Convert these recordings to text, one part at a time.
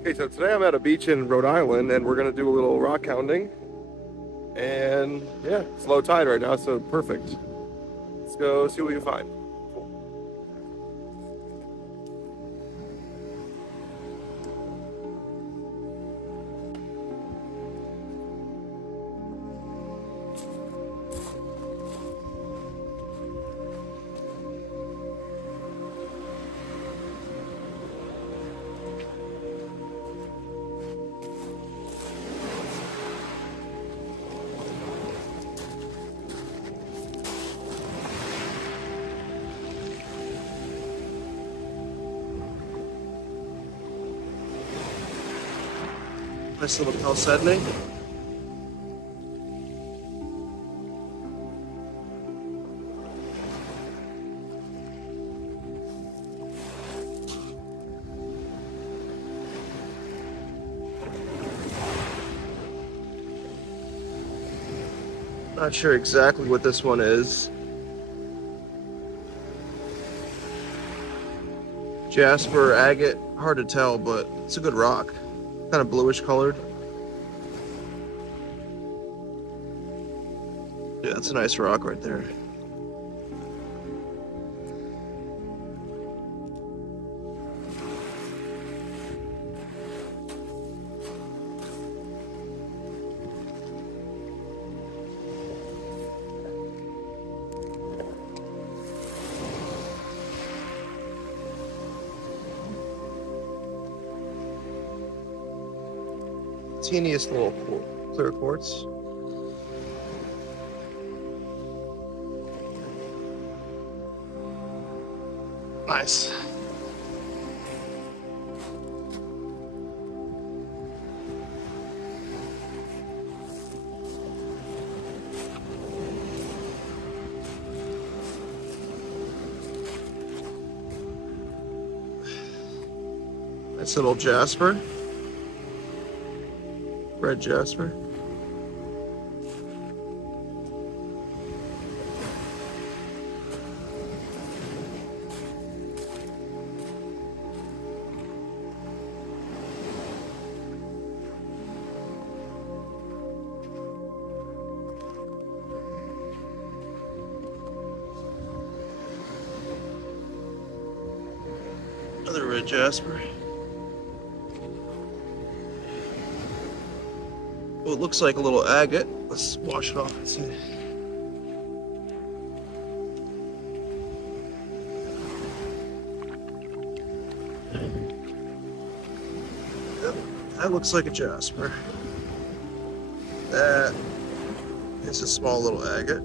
Okay, so today I'm at a beach in Rhode Island and we're gonna do a little rock hounding. And yeah, it's low tide right now, so perfect. Let's go see what we can find. Nice little chalcedony. Not sure exactly what this one is. Jasper, agate, hard to tell, but it's a good rock. Kind of bluish colored. Yeah, it's a nice rock right there. Teeniest little clear quartz. Nice. Nice little jasper. Red jasper. Another red jasper. Oh, it looks like a little agate. Let's wash it off and see. Yep, that looks like a jasper. That is a small little agate.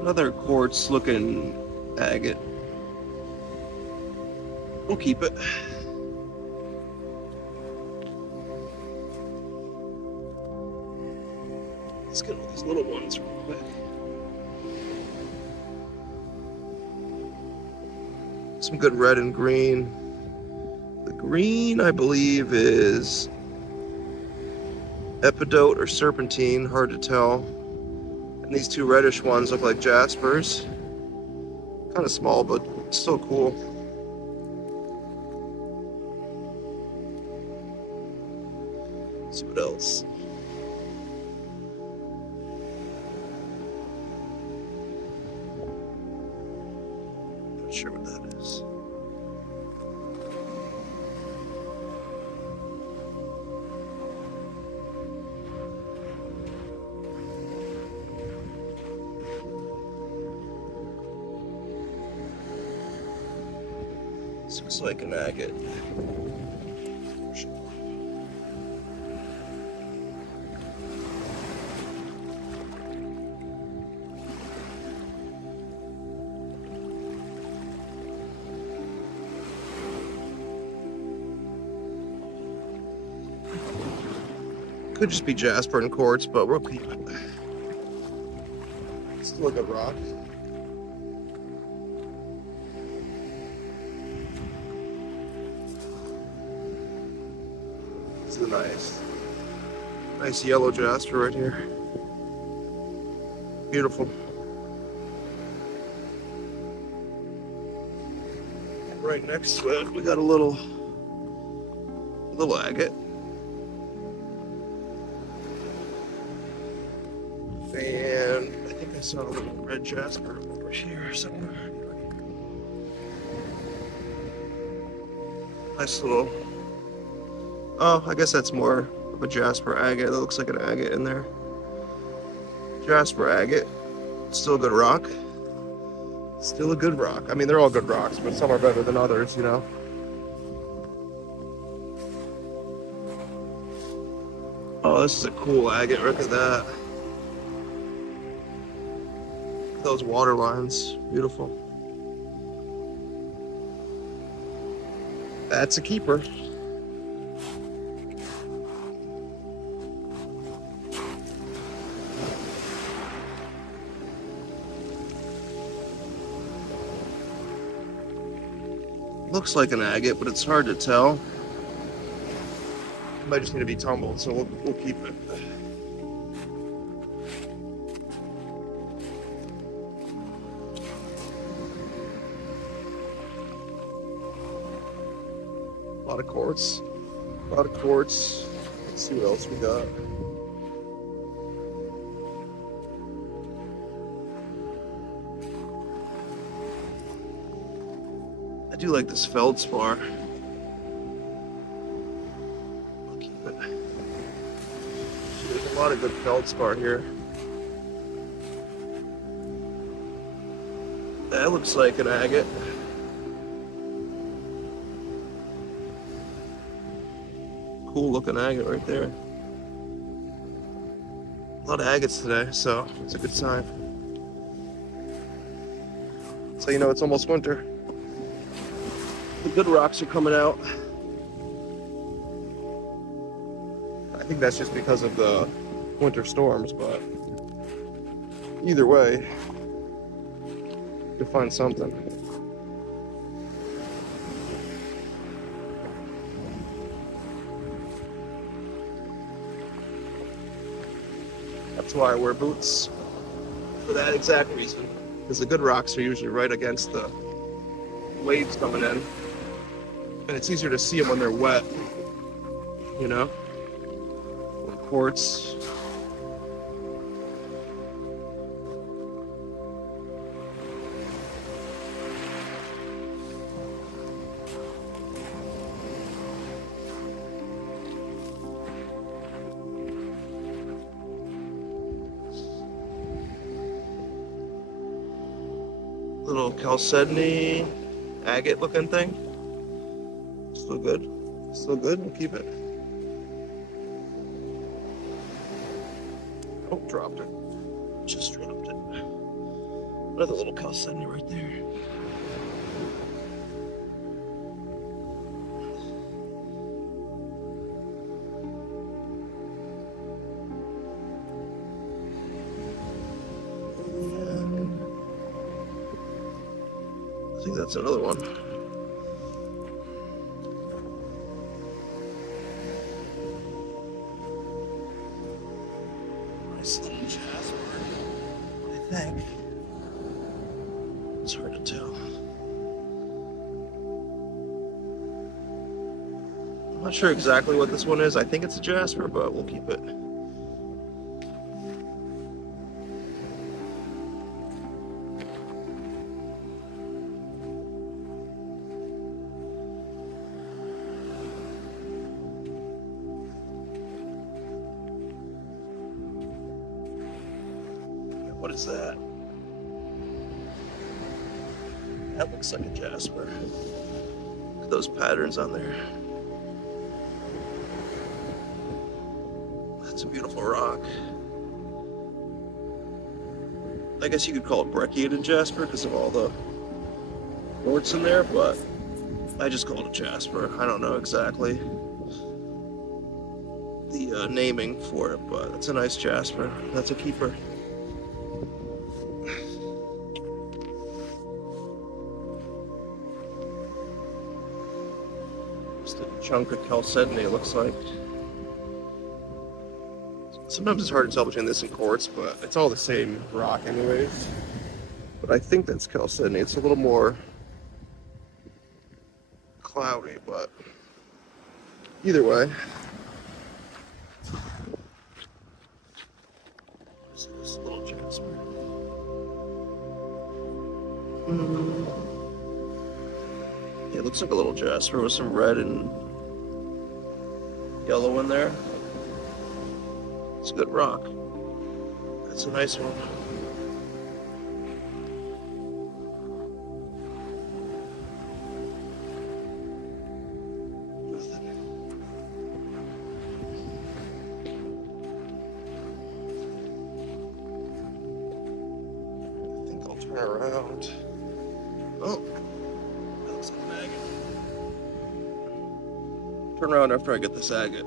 Another quartz looking agate. We'll keep it. Let's get all these little ones real quick. Some good red and green. The green, I believe, is epidote or serpentine, hard to tell. And these two reddish ones look like jaspers. Kind of small, but still cool. Let's see what else. Not sure what that is. This looks like an agate. Could just be jasper and quartz, but we'll keep it. Still a good rock. This is a nice yellow jasper right here. Beautiful. Right next to it, we got a little agate. And I think I saw a little red jasper over here somewhere. Nice little. Oh, I guess that's more of a jasper agate. That looks like an agate in there. Jasper agate. Still a good rock. Still a good rock. I mean, they're all good rocks, but some are better than others, you know. Oh, this is a cool agate. Look at that. Those water lines, beautiful. That's a keeper. Looks like an agate, but it's hard to tell. It might just need to be tumbled, so we'll keep it. A lot of quartz. A lot of quartz. Let's see what else we got. I do like this feldspar. I'll keep it. There's a lot of good feldspar here. That looks like an agate. Cool looking agate right there. A lot of agates today, so it's a good sign. So you know it's almost winter. The good rocks are coming out. I think that's just because of the winter storms, but either way, you'll find something. That's why I wear boots, for that exact reason. Because the good rocks are usually right against the waves coming in. And it's easier to see them when they're wet, you know? Quartz. Little chalcedony, agate looking thing. Still good. Still good. We'll keep it. Oh, dropped it. Just dropped it. Another little chalcedony right there. I think that's another one. Nice little jasper, I think. It's hard to tell. I'm not sure exactly what this one is. I think it's a jasper, but we'll keep it. What is that? That looks like a jasper. Look at those patterns on there. That's a beautiful rock. I guess you could call it brecciated jasper because of all the quartz in there, but I just call it a jasper. I don't know exactly the naming for it, but it's a nice jasper. That's a keeper. Just a chunk of chalcedony, it looks like. Sometimes it's hard to tell between this and quartz, but It's all the same rock anyways. I think that's chalcedony. It's a little more cloudy, but either way. This little jasper. Yeah, it looks like a little jasper with some red and yellow in there. It's a good rock. That's a nice one. I think I'll turn around. Oh, that looks like an agate. Turn around after I get this agate.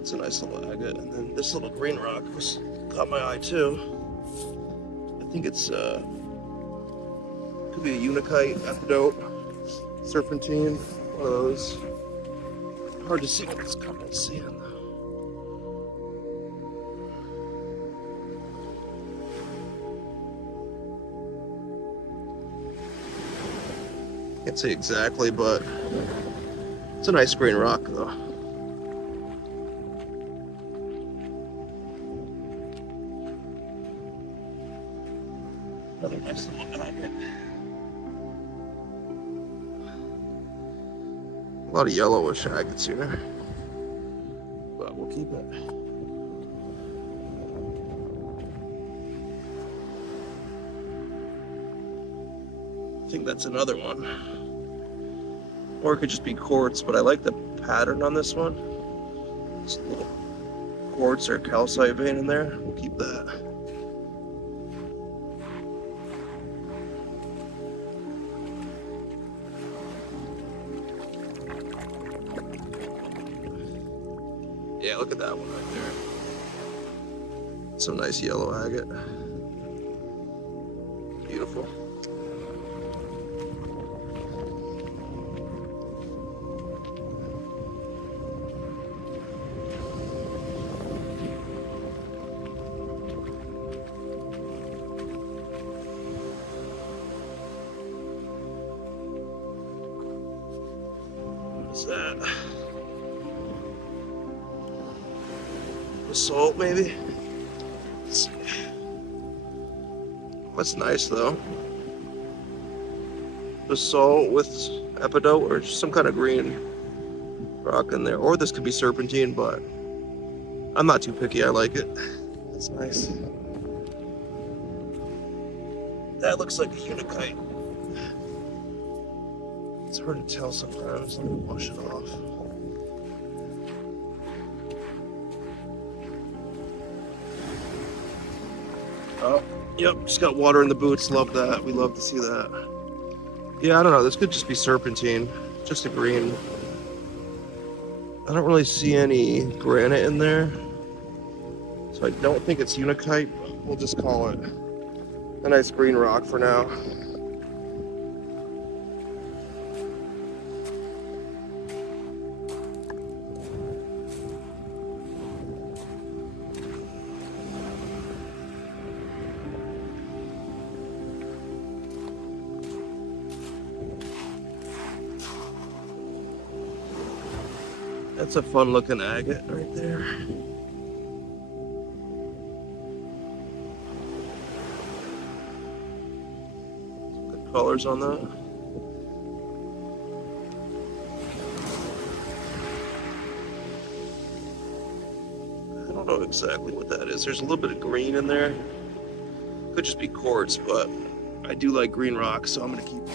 It's a nice little agate, and then this little green rock was caught my eye too. I think it's could be a unakite, epidote, serpentine, one of those. Hard to see what it's coming and seeing. Can't say exactly, but it's a nice green rock though. Another nice little agate. A lot of yellowish agates here, but we'll keep it. I think that's another one. Or it could just be quartz, but I like the pattern on this one. This little quartz or calcite vein in there. We'll keep that. Yeah, look at that one right there. Some nice yellow agate. Beautiful. What is that? Basalt, maybe? Let's see. That's nice, though. Basalt with epidote or some kind of green rock in there. Or this could be serpentine, but I'm not too picky. I like it. That's nice. That looks like a unakite. It's hard to tell sometimes. Let me wash it off. Oh, yep, just got water in the boots. Love that. We love to see that. Yeah, I don't know. This could just be serpentine. Just a green. I don't really see any granite in there. So I don't think it's unakite. We'll just call it a nice green rock for now. That's a fun looking agate right there. Some good colors on that. I don't know exactly what that is. There's a little bit of green in there. Could just be quartz, but I do like green rocks, so I'm gonna keep it.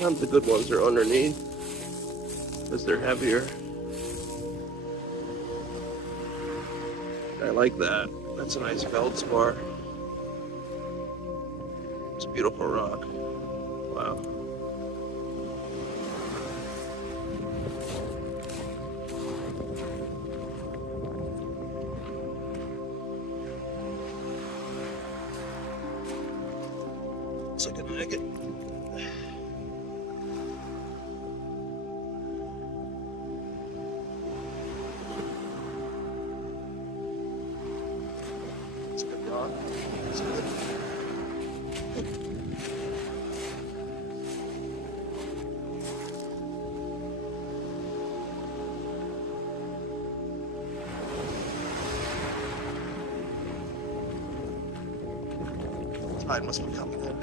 Sometimes the good ones are underneath because they're heavier. I like that. That's a nice feldspar. It's a beautiful rock. Wow. It's like an agate. It's a good rock. It's good. Tide must be coming in.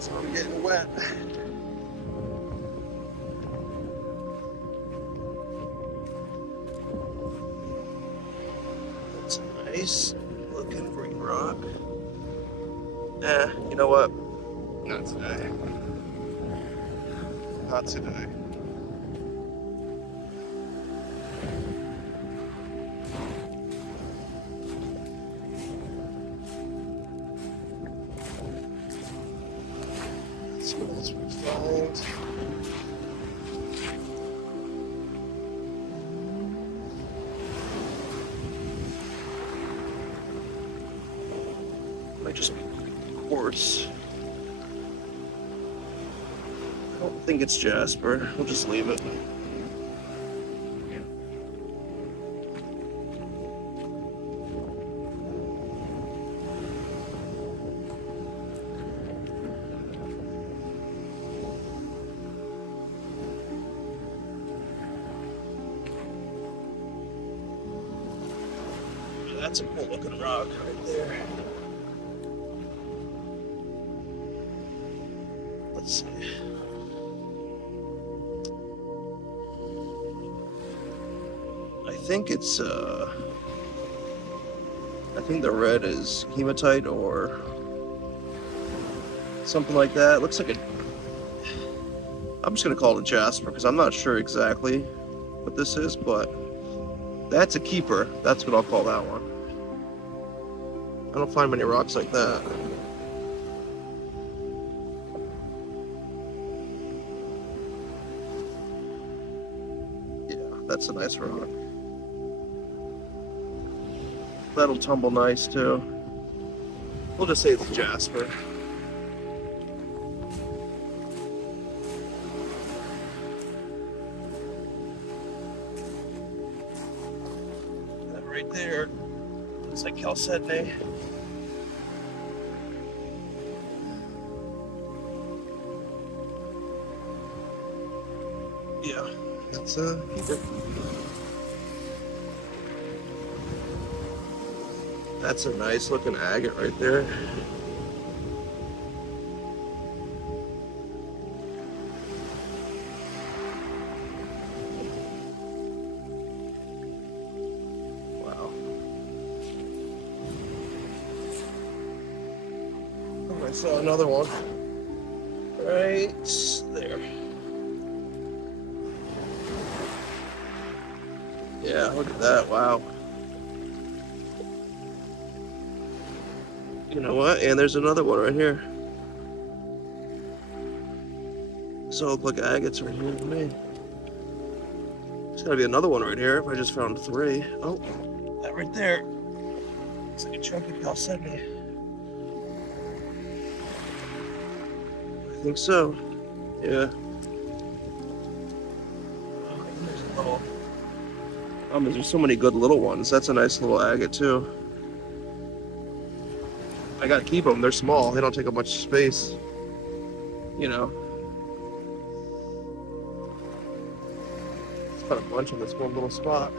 So I'm getting wet. That's a nice looking green rock. You know what? Not today. Not today. Let's see what else we find. Might just be quartz. I don't think it's jasper. We'll just leave it. That's a cool looking rock right there. Let's see. I think it's I think the red is hematite or something like that. It looks like a, I'm just gonna call it a jasper because I'm not sure exactly what this is, but that's a keeper. That's what I'll call that one. I don't find many rocks like that. Yeah, that's a nice rock. That'll tumble nice too. We'll just say it's jasper. That right there looks like chalcedony. Yeah, that's a keeper. That's a nice looking agate right there. Wow. Oh, I saw another one right there. Yeah, look at that. Wow. You know what? And there's another one right here. So look like agates right here to me. There's gotta be another one right here. If I just found three. Oh, that right there. Looks like a chunk of chalcedony. I think so. Yeah. There's so many good little ones. That's a nice little agate too. I gotta keep them. They're small. They don't take up much space. You know. It's got a bunch in this one little spot.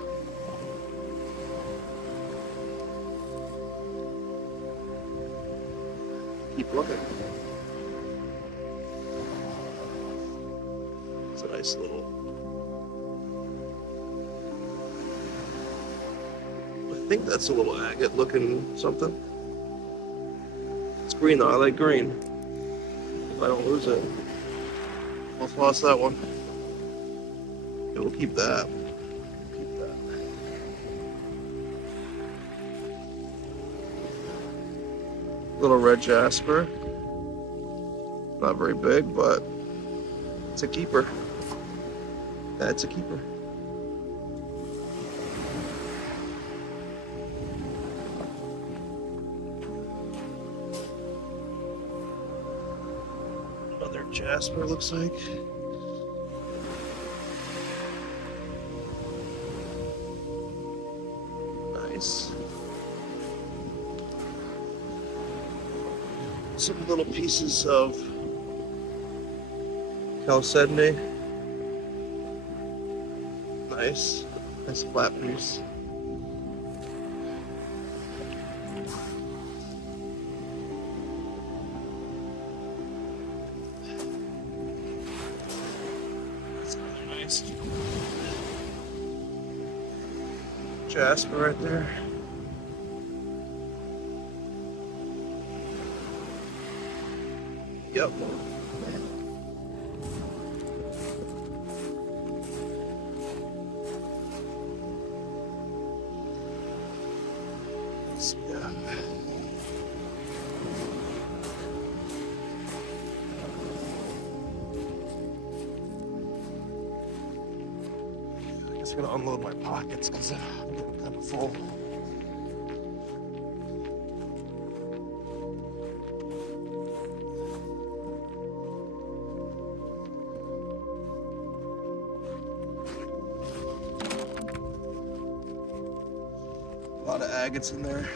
Keep looking. It's a nice little. I think that's a little agate looking something. It's green though, I like green. if I don't lose it. Almost lost that one. Yeah, we'll keep that. Keep that. Little red jasper. Not very big, but it's a keeper. That's a keeper. Another jasper looks like. Nice. Some little pieces of chalcedony. Nice. Nice flat piece. That's really nice. Jasper right there. Yep. Yeah. I guess I'm gonna unload my pockets because I'm getting kind of full. A lot of agates in there.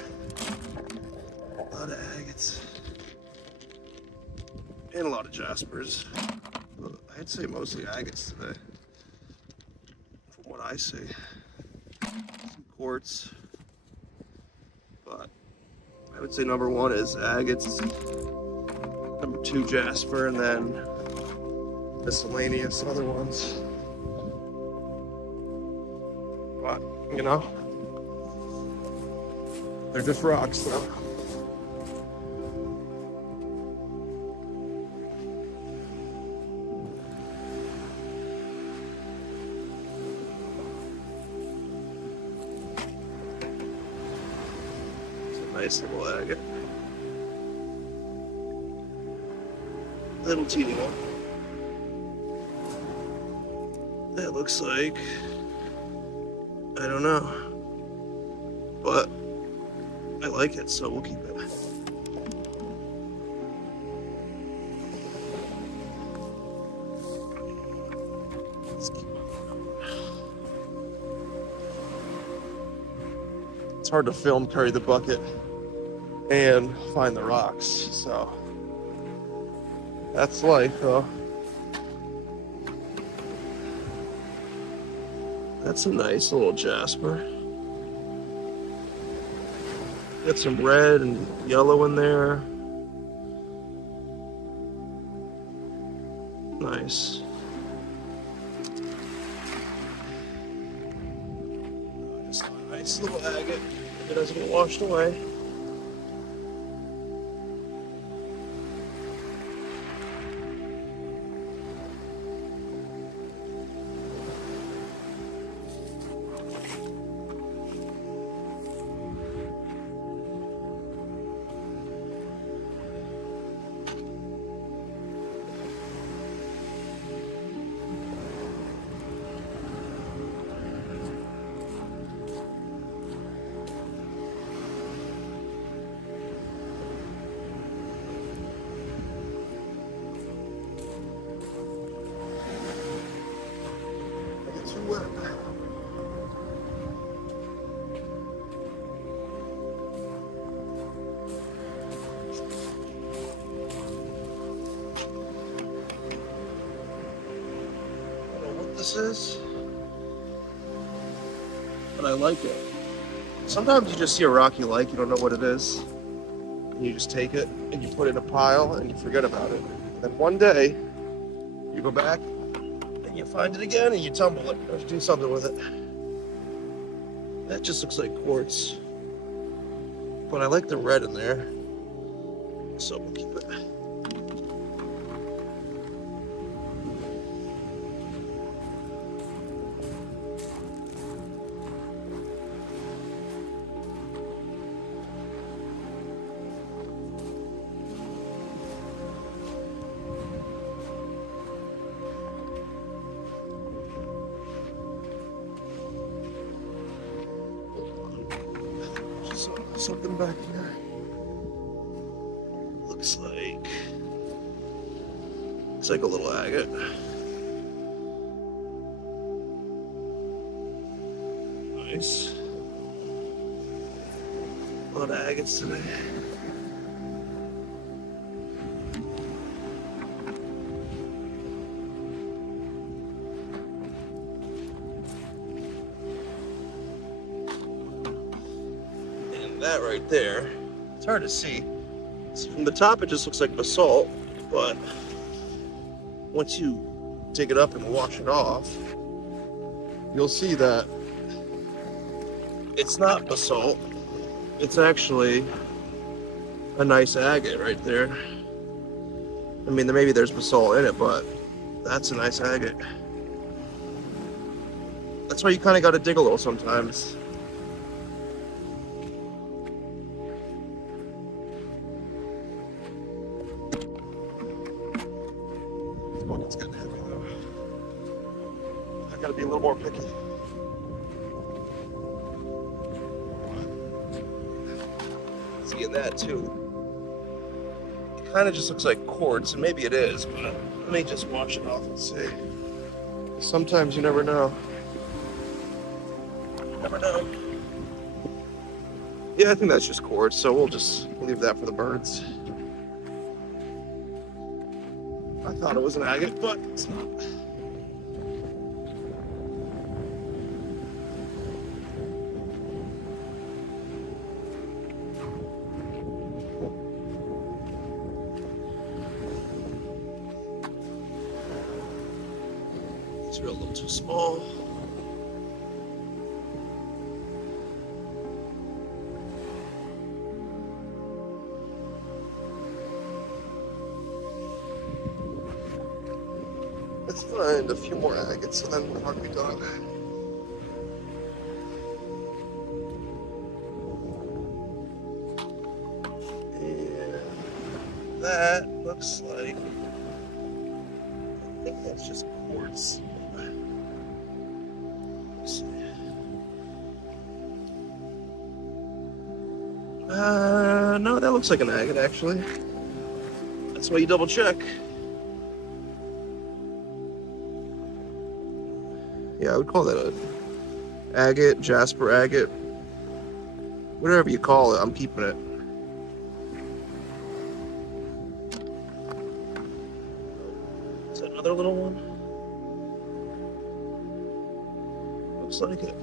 A lot of agates. And a lot of jaspers. I'd say mostly agates today. From what I see. Some quartz. But I would say number one is agates. Number two, jasper, and then miscellaneous other ones. But, you know, they're just rocks, though. It's a nice little agate. Little teeny one. That looks like, I don't know, but I like it, so we'll keep it. Let's keep it. It's hard to film, carry the bucket, and find the rocks, so that's life, though. That's a nice little jasper. Got some red and yellow in there. Nice. Just a nice little agate. It doesn't get washed away. This is, but I like it. Sometimes you just see a rock you like, you don't know what it is, and you just take it and you put it in a pile and you forget about it. And then one day you go back and you find it again and you tumble it or do something with it. That just looks like quartz, but I like the red in there, so we'll keep it. something back here. Looks like a little agate. Nice. A lot of agates today. And that right there, it's hard to see. So from the top, it just looks like basalt, but once you dig it up and wash it off, you'll see that it's not basalt. It's actually a nice agate right there. I mean, maybe there's basalt in it, but that's a nice agate. That's why you kind of got to dig a little sometimes. This bucket's getting heavy though. I gotta be a little more picky. Seeing that too. It kind of just looks like quartz, and maybe it is, but let me just wash it off and see. Sometimes you never know. Never know. Yeah, I think that's just quartz, so we'll just leave that for the birds. I thought it was an agate, but it's not. These are a little too small. Let's find a few more agates and then we're going to be done. And that looks like, I think that's just quartz. Let's see. No, that looks like an agate actually. That's why you double check. Yeah, I would call that a agate, jasper agate. Whatever you call it, I'm keeping it. Is that another little one? Looks like it.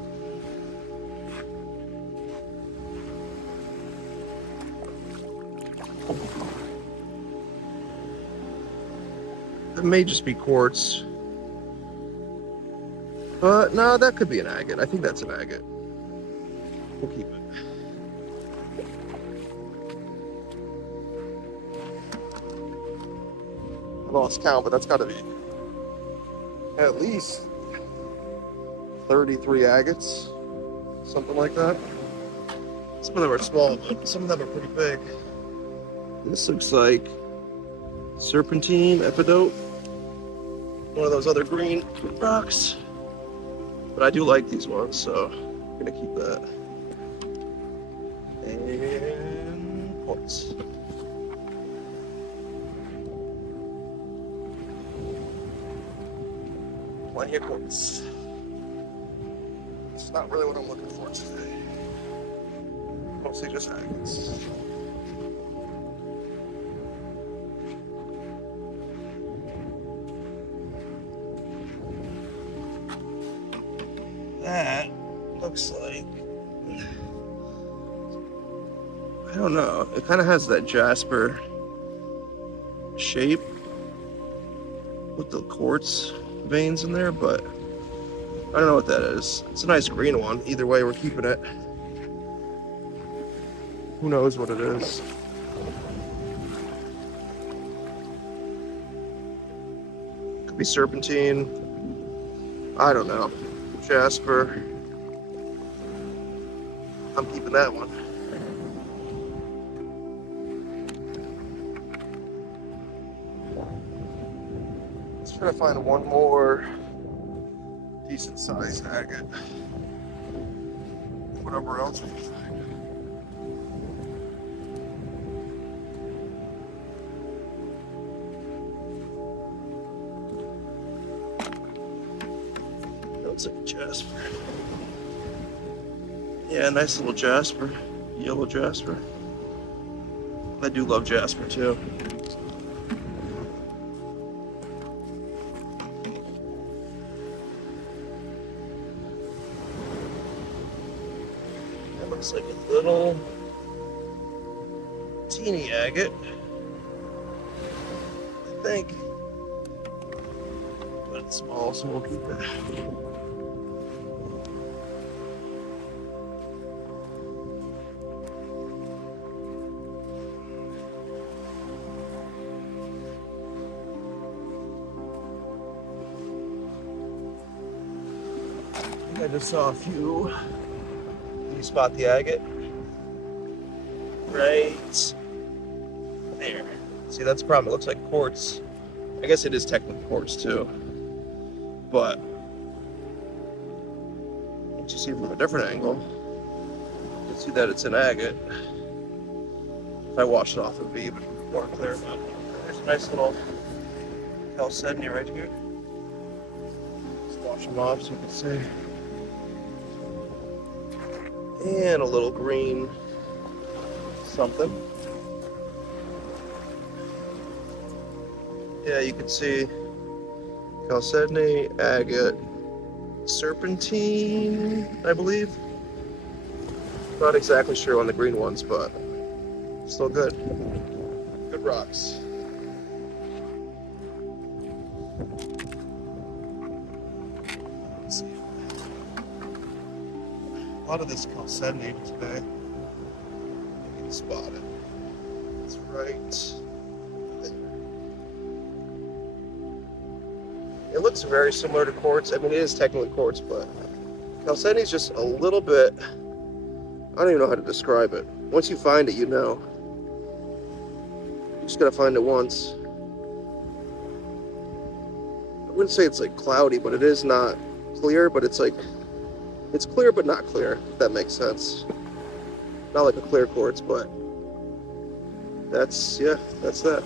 It may just be quartz. But no, that could be an agate. I think that's an agate. We'll keep it. I lost count, but that's got to be at least 33 agates, something like that. Some of them are small, but some of them are pretty big. This looks like serpentine, epidote, one of those other green rocks. But I do like these ones, so I'm gonna keep that. And quartz. Plenty of quartz. It's not really what I'm looking for today. Mostly just agates. That looks like, I don't know, it kind of has that jasper shape with the quartz veins in there, but I don't know what that is. It's a nice green one. Either way, we're keeping it. Who knows what it is? Could be serpentine. I don't know. Jasper. I'm keeping that one. Let's try to find one more decent sized agate. Whatever else we can find. looks like a jasper. Yeah, nice little jasper. Yellow jasper. I do love jasper too. That looks like a little teeny agate, I think. But it's small, so we'll keep it. I just saw a few. Can you spot the agate? Right there. See, that's the problem. It looks like quartz. I guess it is technically quartz too. But once you see it from a different angle, you can see that it's an agate. If I wash it off, it would be even more clear. But there's a nice little chalcedony right here. Let's wash them off so you can see. And a little green something. Yeah, you can see chalcedony, agate, serpentine, I believe. Not exactly sure on the green ones, but still good. Good rocks. Let's see. A lot of this chalcedony today. You can spot it. It's right there. It looks very similar to quartz. I mean, it is technically quartz, but chalcedony is just a little bit. I don't even know how to describe it. Once you find it, you know. You just gotta find it once. I wouldn't say it's like cloudy, but it is not clear, but it's like. It's clear but not clear, if that makes sense. Not like a clear quartz, but that's that.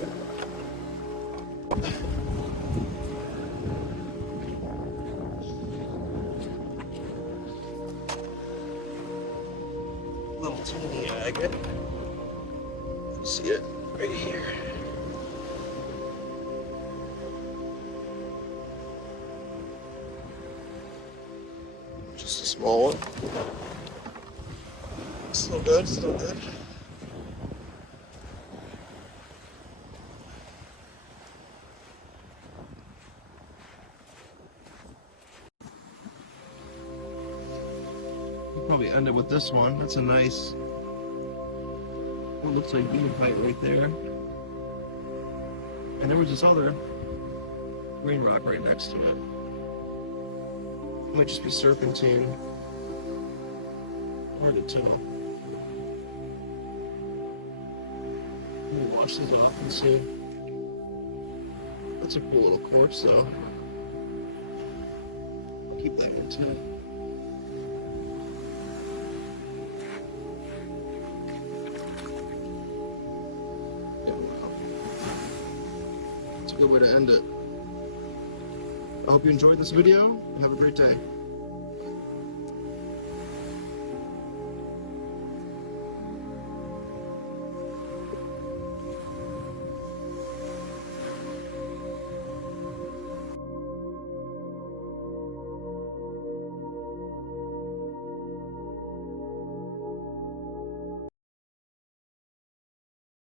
Little teeny agate. You see it right here. Just a small one. Still good, still good. We'll probably end it with this one. That's a nice, what looks like beampite right there. And there was this other green rock right next to it. It might just be serpentine. Hard to tell. Let me wash these off and see. That's a cool little quartz though. I'll keep that one too. It's a good way to end it. I hope you enjoyed this video. Have a great day.